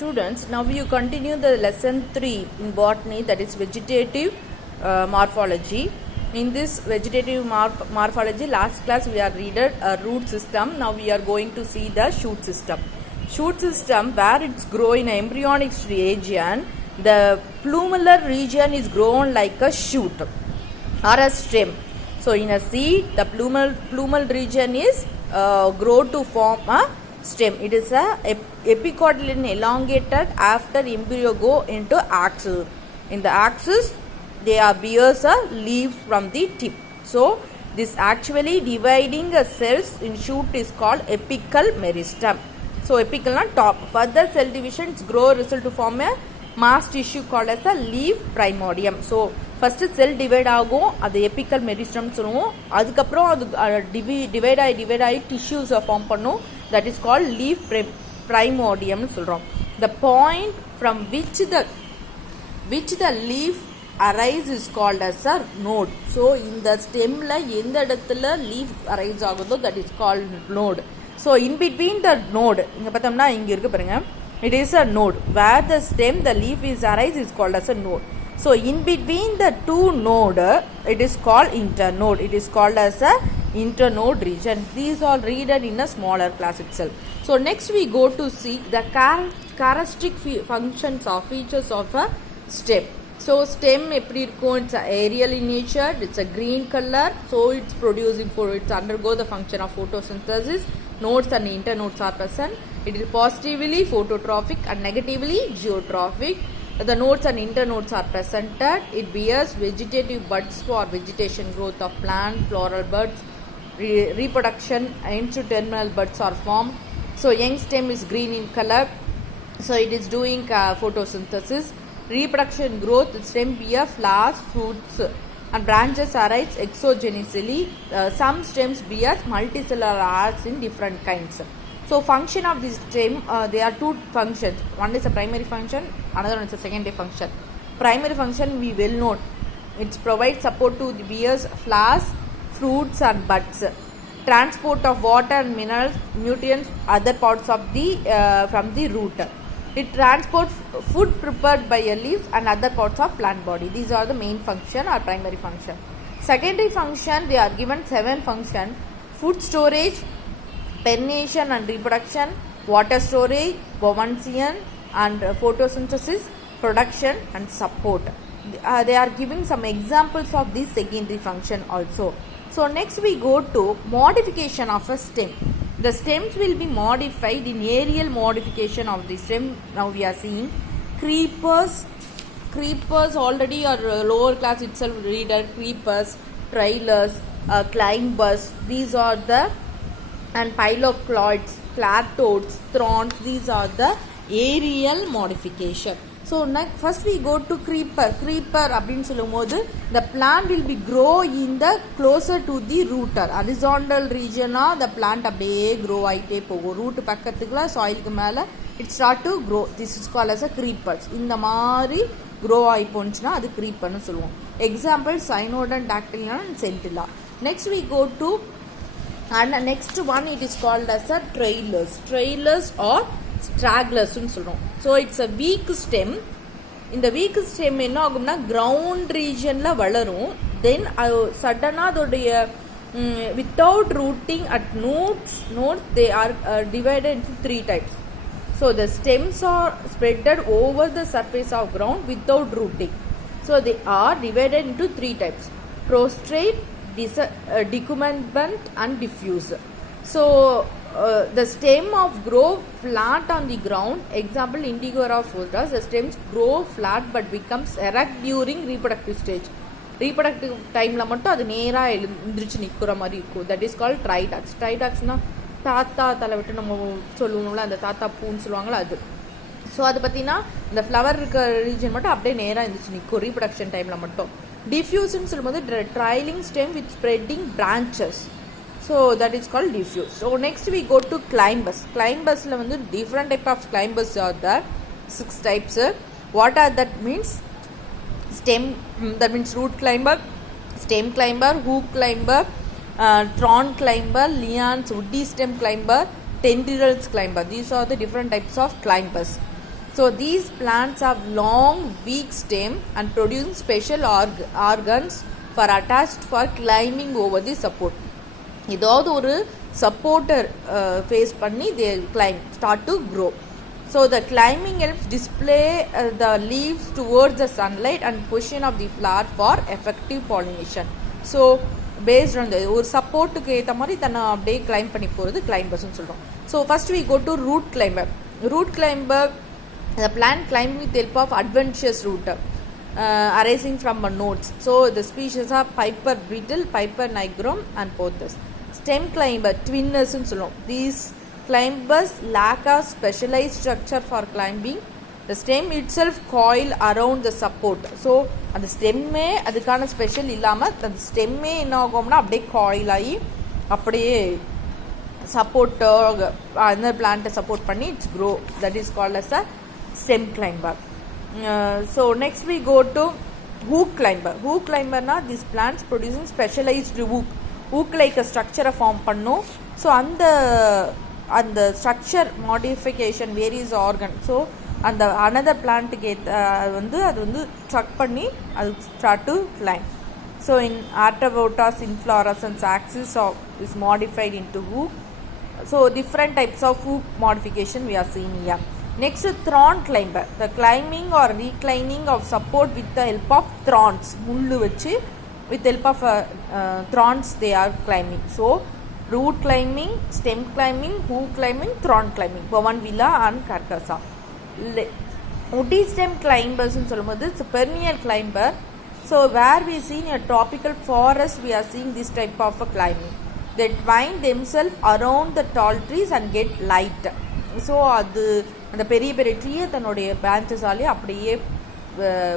students, now you continue the lesson 3 in botany, that is vegetative morphology. In this vegetative morphology, last class we are read a root system. Now we are going to see the shoot system. Shoot system, where it's grow in embryonic region, the plumelar region is grown like a shoot or a stem. So in a seed, the plumal region is grow to form a stem. It is a epicotyledon elongated after embryo go into axis. In the axis, they are bears a leaves from the tip. So this actually dividing a cells in shoot is called apical meristem. So apical on top. Further cell divisions grow result to form a mass tissue called as a leaf primordium. So first cell divide ஆகும், அது apical meristem சொல்லுவோம். அதுக்கப்புறம் அது divide ஆகி tissues form பண்ணும். That is called leaf primordium சொல்றோம். The point from which the leaf arise is called as a node. So இந்த stemல எந்த இடத்துல leaf arise ஆகுதோ that is called node. So in between the node, இங்க பார்த்தோம்னா இங்க இருக்கு பாருங்க, it is a node where the stem, the leaf is arise is called as a node. So in between the two node, it is called internode. It is called as a internode region. These are read in a smaller class itself. So next we go to see the characteristic functions or features of a stem. So stem எப்படி இருக்கும், it's aerial in nature, it's a green color, so it's producing for it's undergo the function of photosynthesis. Nodes and internodes are present. It is positively phototrophic and negatively geotrophic. The nodes and internodes are presented. It bears vegetative buds for vegetation growth of plant, floral buds, reproduction into terminal buds are formed. So young stem is green in color, so it is doing photosynthesis. Reproduction growth, stem bear flowers, fruits and branches arise exogenously. Some stems bear multicellular arcs in different kinds. So function of this stem, there are two functions. One is a primary function, another one is a secondary function. Primary function we will note. It provides support to the bears, flowers, fruits and buds. Transport of water and minerals, nutrients, other parts of the from the root. It transports food prepared by a leaf and other parts of plant body. These are the main function or primary function. Secondary function, they are given 7 functions: food storage, pollination and reproduction, water storage, buoyancy and photosynthesis, production and support. They are giving some examples of this secondary function also. So next we go to modification of a stem. The stems will be modified in aerial modification of the stem. Now we are seeing creepers already or lower class itself reader, creepers, trailers, climbers. These are the, and pylocloids, cladodes, thorns. These are the aerial modification. So next, first we go to creeper. Creeper அப்படின்னு சொல்லும்போது the plant will be grow in the closer to the rooter. Horizontal region the plant அப்படியே grow ஆயிட்டே போகும். Root பக்கத்துக்குள்ள சாயிலுக்கு மேல it start to grow. This is called as a creepers. இந்த மாதிரி grow ஆகி போச்சுன்னா அது creeperனு சொல்லுவோம். Example cynodon, dactyla and scintilla. Next we go to, and next one it is called as a trailers or stragglers னு சொல்றோம். So it's a weak stem. இந்த weak stem என்ன ஆகும்னா ground regionல வளரும். Then சடனா அதோடைய without rooting at nodes they are divided into 3 types. So the stems are spreaded over the surface of ground without rooting. So they are divided into 3 types: prostrate, decumbent and diffuse. So the stem of grow flat on the ground. Example indigo or photos. The stems grow flat but becomes erect during reproductive stage. Reproductive time la mattum adu neera endrichu nikkura mari irukku. That is called tridax. Tridax na தாத்தா தலை விட்டு நம்ம சொல்லுவோம்ல, அந்த தாத்தா பூன்னு சொல்லுவாங்களா அது. ஸோ அது பார்த்தீங்கன்னா இந்த ஃப்ளவர் இருக்க ரீஜன் மட்டும் அப்படியே நேராக இருந்துச்சு நிற்கும் ரீப்ரொடக்ஷன் டைமில் மட்டும். டிஃப்யூஸ்ன்னு சொல்லும்போது trailing stem with spreading branches. So that is called diffuse. So next we go to climbers. Climbers la vandu different type of climbers are there. 6 types. What are that means? Stem, that means root climber, stem climber, hook climber, thorn climber, lianes, woody stem climber, tendrils climber. These are the different types of climbers. So these plants have long weak stem and producing special organs for attached for climbing over the support. ஏதாவது ஒரு supporter face பண்ணி they climb start to grow. So the climbing helps display the leaves towards the sunlight and position of the flower for effective pollination. So based on the ஒரு சப்போர்ட்டுக்கு ஏற்ற மாதிரி தன்னை அப்படியே claim பண்ணி போகிறது கிளைம்பர்ஸ்னு சொல்கிறோம். So first we go to root climber. Root climber, the plant climbing with the help of adventitious root arising from nodes. So the species are Piper beetle, Piper nigrum and pothos. Stem climber, twinners ன்னு சொல்லுவோம். These climbers lack a specialized structure for climbing. The stem itself coil around the support. So அந்த ஸ்டெம்மே அதுக்கான special இல்லாமல் அந்த ஸ்டெம்மே என்ன ஆகும்னா அப்படியே coil ஆகி அப்படியே சப்போர்ட்டோ அந்த பிளான்ட்டை சப்போர்ட் பண்ணி it's grow. That is called as a stem climber. So next we go to hook climber. Hook climber na these plants producing specialized hook like a structure form பண்ணும். So அந்த structure modification varies organ. So அந்த another plant வந்து அது வந்து struck பண்ணி அது start to climb. So in Arthropods inflorescence axis is modified into hook. So different types of hook modification we are seeing here. Next, thorn climber, the climbing or reclining of support with the help of thorns. முள்ளு வச்சு with the help of thorns they are climbing. So root climbing, stem climbing, hook climbing, thorn climbing. Bougainvillea and Carcassa. Woody stem climbers ன்னு சொல்லும்போது it's a perennial climber. So where we see in a tropical forest we are seeing this type of a climbing. They twine themselves around the tall trees and get light. So அது அந்த பெரிய பெரிய ட்ரீயை தன்னுடைய பிரான்ச்சஸாலே அப்படியே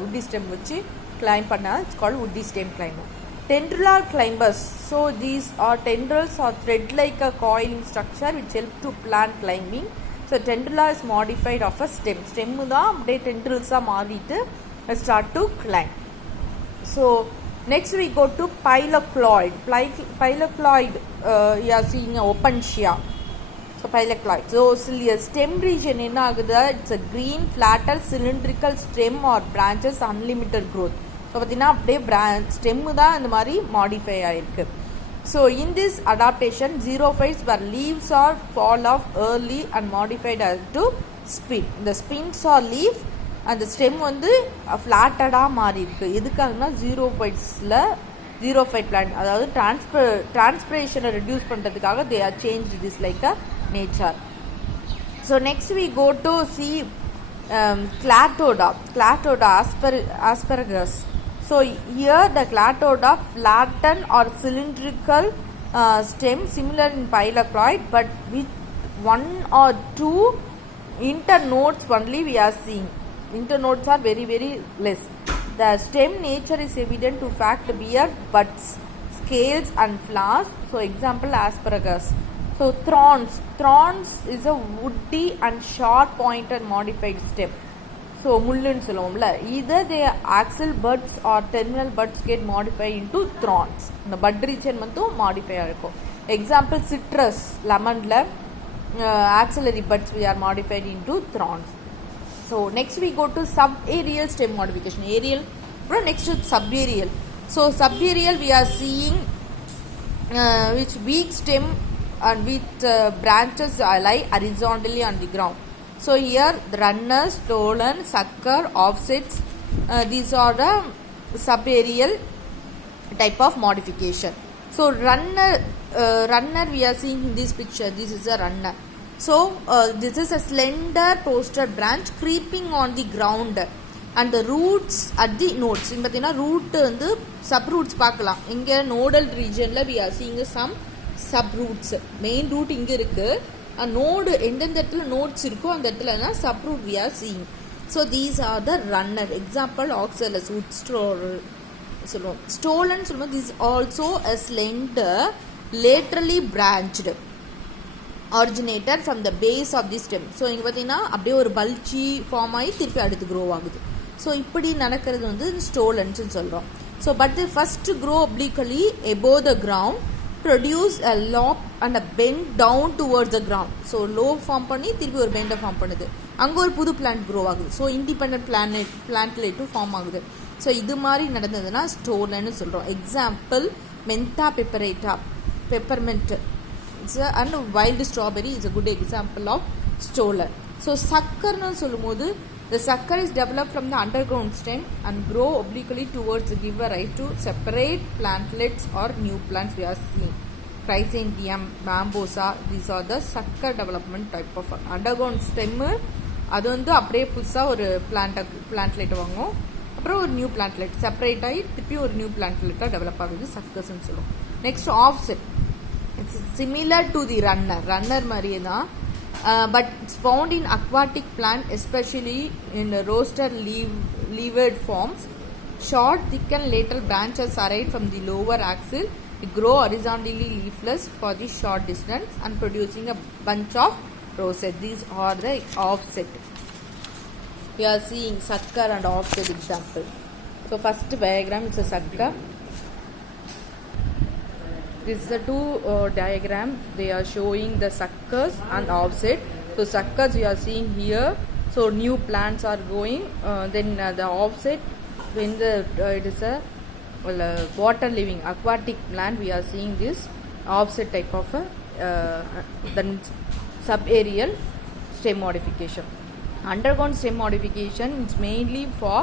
woody stem வச்சு climb பண்ண it's called woody stem climber. Tendril climbers, so these are tendrils or thread like a coiling structure which help to plant climbing. So tendril is modified of a stem தான் அப்படியே tendrils-ஆ மாறிட்டு start to climb. So next we go to pylocloid. Pylocloid you are seeing a opentia. So pylocloid. So stem region என்ன ஆகுது, it's a green flatter cylindrical stem or branches unlimited growth. So பார்த்தீங்கன்னா அப்படியே stem தான் இந்த மாதிரி modify ஆகிருக்கு. So in this adaptation xerophytes where leaves are fall off early and modified as to spin. இந்த spins R leave அந்த stem வந்து ஃப்ளாட்டடாக மாறி இருக்கு. எதுக்காகனா ஜீரோஃபைட் பிளான்ட், அதாவது டிரான்ஸ்பிரேஷனை ரெடியூஸ் பண்ணுறதுக்காக they are change this like a nature. So next we go to see cladoda asparagus. So here the cladoda flatten or cylindrical stem similar in pylocloid but with one or two internodes only we are seeing. Internodes are very very less. The stem nature is evident to fact bear buds, scales and flowers. So example asparagus. So thorns is a woody and sharp pointed modified stem. So முள்ளுன்னு சொல்லுவோம்ல, either the axil buds or terminal buds get modified into thorns. இந்த bud region மட்டும் modify ஆகிருக்கும். Example citrus, lemonல axillary buds we are modified into thorns. So next we go to subaerial stem modification. Aerial, next to subaerial. So subaerial we are seeing which weak stem and with branches lie horizontally on the ground. So here the runner, stolen, sucker, offsets, these are the subaerial type of modification. So runner we are seeing in this picture, this is a runner. So this is a slender toasted branch creeping on the ground and the roots at the nodes. In பார்த்தீங்கன்னா root வந்து subroots பார்க்கலாம். இங்கே nodal regionல we are seeing some subroots. Main root இங்கே இருக்குது, node எந்தெந்த இடத்துல nodes இருக்கோ அந்த இடத்துலனா subroot we are seeing. So these are the runner. Example oxalis, wood சொல்லுவோம். Stolen சொல்லுவோம். This is also a slender laterally branched originator from the base of the stem. So இங்கே பார்த்தீங்கன்னா அப்படியே ஒரு பல்ச்சி ஃபார்ம் ஆகி திருப்பி அடுத்து க்ரோ ஆகுது. ஸோ இப்படி நடக்கிறது வந்து ஸ்டோலன்ஸ்னு சொல்கிறோம். So but the first grow obliquely above the ground, produce a lob and a bend down towards the ground. So low form பண்ணி திருப்பி ஒரு bend form பண்ணுது. அங்கே ஒரு புது பிளான்ட் க்ரோ ஆகுது. ஸோ இண்டிபெண்ட் பிளான்ட்லேட்டும் ஃபார்ம் ஆகுது. ஸோ இது மாதிரி நடந்ததுன்னா ஸ்டோலன்னு சொல்கிறோம். எக்ஸாம்பிள் மென்தா பெப்பரேட்டா, peppermint and wild strawberry is a good example of stolon. So சக்கர்னு சொல்லும்போது the sucker is developed from the underground stem and grow obliquely towards the giver rise to separate plantlets or new plants we are seeing. Chrysanthemum, bambosa, these are the sucker development type of underground stem. அது வந்து அப்படியே புதுசாக ஒரு பிளான்ட்லெட் வாங்கும், அப்புறம் ஒரு new பிளான்ட்லெட் separate ஆகி திருப்பி ஒரு நியூ பிளான்ட்லெட்டாக டெவலப் ஆகுது, சக்கர்ஸ்ன்னு சொல்லுவோம். Next offset, it's similar to the runner மாதிரியே தான். But it's found in aquatic plant, especially in the roster leavered forms. Short, thick and lateral branches arise from the lower axil. They grow horizontally leafless for the short distance and producing a bunch of rosette. These are the offset. We are seeing sucker and offset example. So first diagram is a sucker. This is a two diagram. They are showing the suckers and offset. So suckers you are seeing here. So new plants are growing. Then the offset, when the it is a water living aquatic plant, we are seeing this offset type of then subaerial stem modification. Underground stem modification is mainly for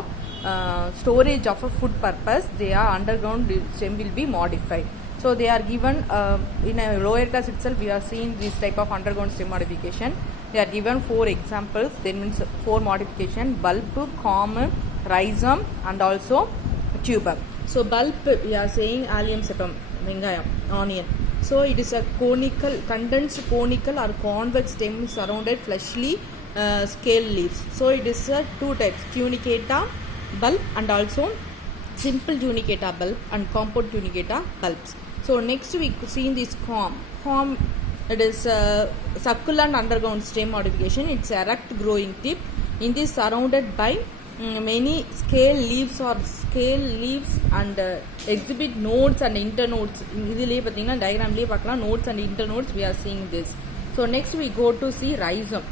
storage of a food purpose. They are underground stem will be modified. So they are given in a lower class itself. We are seeing this type of underground stem modification. They are given 4 examples. Then means 4 modification: bulb, common, rhizome, and also tuber. So bulb we are saying allium sepum, vengayam, onion. So it is a conical, condensed conical or convex stem surrounded fleshly scale leaves. So it is 2 types: tunicata bulb and also simple tunicata bulb and compound tunicata bulbs. So next we see this corm. It is succulent underground stem modification. It's erect growing tip. In this surrounded by many scale leaves and exhibit nodes and internodes. இதிலே பார்த்தீங்கன்னா diagramலயே பார்க்கலாம் nodes and internodes. We are seeing this. So next we go to see rhizome,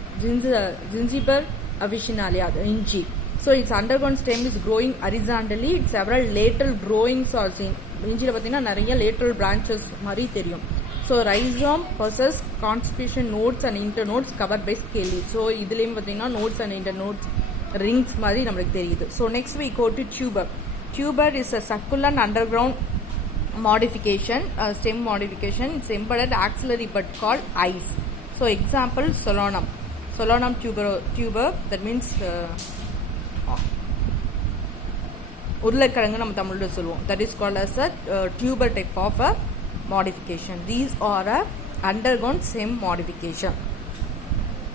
Zingiber officinalia, inji. So its underground stem is growing horizontally. Several lateral growings are seen. இஞ்சியில் பார்த்தீங்கன்னா நிறைய lateral branches மாதிரி தெரியும். So rhizome possess conspicuous nodes and internodes covered by scale leaves. So இதுலேயும் பார்த்தீங்கன்னா nodes and internodes rings மாதிரி நம்மளுக்கு தெரியுது. So next we go to tuber. Tuber is a succulent underground modification, stem modification. It's embedded axillary bud called eyes. So example solanum tuber, that means உருளைக்கிழங்கு நம்ம தமிழில் சொல்லுவோம். That is called as a tuber type of a modification. These are a underground stem modification.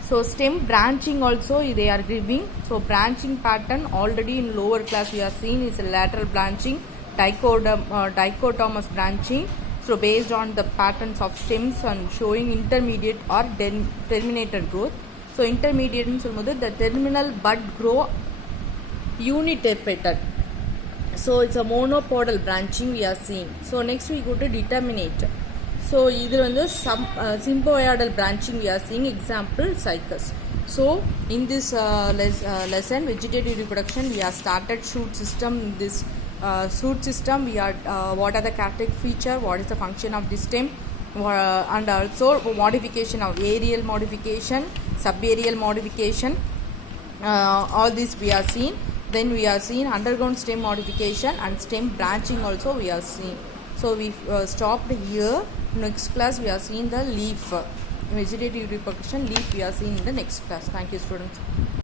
So stem branching also they are giving. So branching pattern already in lower class we are seeing is a lateral branching, dichotomous branching. So based on the patterns of stems and showing intermediate or terminated growth. So intermediate ன்னு சொல்லும்போது the terminal bud grow uniterpeted. So it's a monopodal branching we are seeing. So next we go to determinate. So இதில் வந்து symbioidal branching we are seeing. Example cycas. So in this lesson vegetative reproduction we have started shoot system. This shoot system we are what are the characteristic feature, what is the function of this stem, and also modification of aerial modification, subaerial modification, all this we are seen. Then we are seeing underground stem modification and stem branching also we are seeing. So we stopped here. Next class we are seeing the leaf, vegetative reproduction leaf we are seeing in the next class. Thank you students.